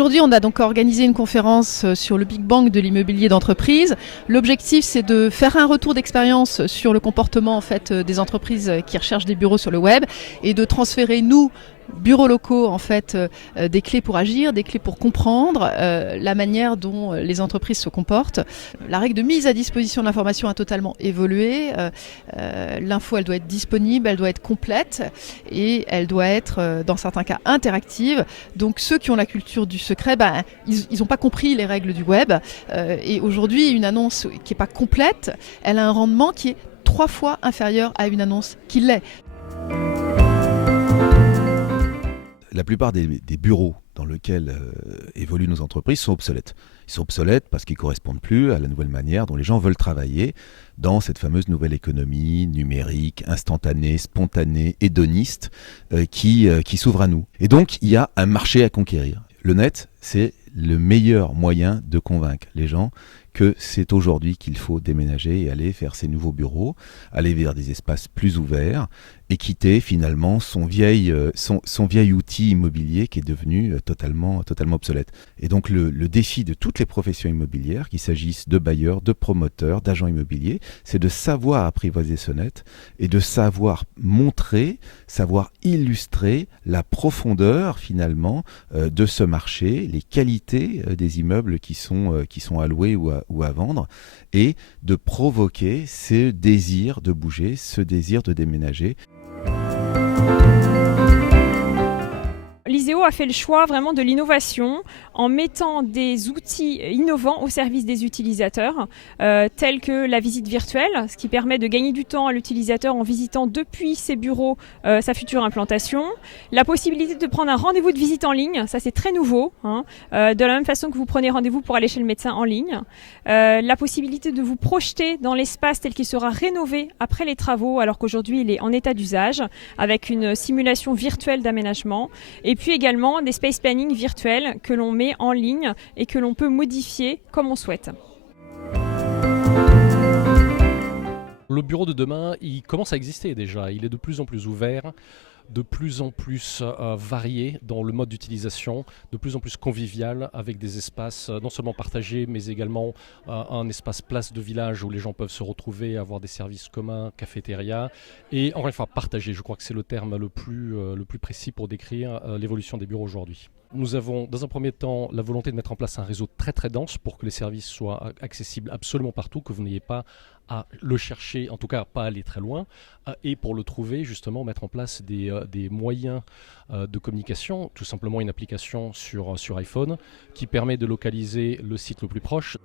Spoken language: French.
Aujourd'hui, on a donc organisé une conférence sur le Big Bang de l'immobilier d'entreprise. L'objectif, c'est de faire un retour d'expérience sur le comportement en fait, des entreprises qui recherchent des bureaux sur le web et de transférer, nous, bureaux locaux, en fait, des clés pour agir, des clés pour comprendre la manière dont les entreprises se comportent. La règle de mise à disposition de l'information a totalement évolué. L'info, elle doit être disponible, elle doit être complète et elle doit être, dans certains cas, interactive. Donc ceux qui ont la culture du secret, ils n'ont pas compris les règles du web. Et aujourd'hui, une annonce qui n'est pas complète, elle a un rendement qui est 3 fois inférieur à une annonce qui l'est. La plupart des bureaux dans lesquels évoluent nos entreprises sont obsolètes. Ils sont obsolètes parce qu'ils ne correspondent plus à la nouvelle manière dont les gens veulent travailler dans cette fameuse nouvelle économie numérique, instantanée, spontanée, hédoniste qui s'ouvre à nous. Et donc, il y a un marché à conquérir. Le net, c'est le meilleur moyen de convaincre les gens que c'est aujourd'hui qu'il faut déménager et aller faire ses nouveaux bureaux, aller vers des espaces plus ouverts et quitter finalement son vieil outil immobilier qui est devenu totalement obsolète. Et donc le défi de toutes les professions immobilières, qu'il s'agisse de bailleurs, de promoteurs, d'agents immobiliers, c'est de savoir apprivoiser ce net et de savoir montrer, savoir illustrer la profondeur finalement de ce marché, les qualités des immeubles qui sont à louer ou à vendre, et de provoquer ce désir de bouger, ce désir de déménager. L'Iseo a fait le choix vraiment de l'innovation en mettant des outils innovants au service des utilisateurs, tels que la visite virtuelle, ce qui permet de gagner du temps à l'utilisateur en visitant depuis ses bureaux sa future implantation. La possibilité de prendre un rendez-vous de visite en ligne, ça c'est très nouveau, de la même façon que vous prenez rendez-vous pour aller chez le médecin en ligne. La possibilité de vous projeter dans l'espace tel qu'il sera rénové après les travaux, alors qu'aujourd'hui il est en état d'usage, avec une simulation virtuelle d'aménagement. Et puis également des space planning virtuels que l'on met en ligne et que l'on peut modifier comme on souhaite. Le bureau de demain, il commence à exister déjà. Il est de plus en plus ouvert, de plus en plus varié dans le mode d'utilisation, de plus en plus convivial, avec des espaces non seulement partagés, mais également un espace place de village où les gens peuvent se retrouver, avoir des services communs, cafétéria, et encore une fois partagé. Je crois que c'est le terme le plus précis pour décrire l'évolution des bureaux aujourd'hui. Nous avons dans un premier temps la volonté de mettre en place un réseau très très dense pour que les services soient accessibles absolument partout, que vous n'ayez pas à le chercher, en tout cas pas aller très loin, et pour le trouver justement mettre en place des moyens de communication, tout simplement une application sur iPhone qui permet de localiser le site le plus proche.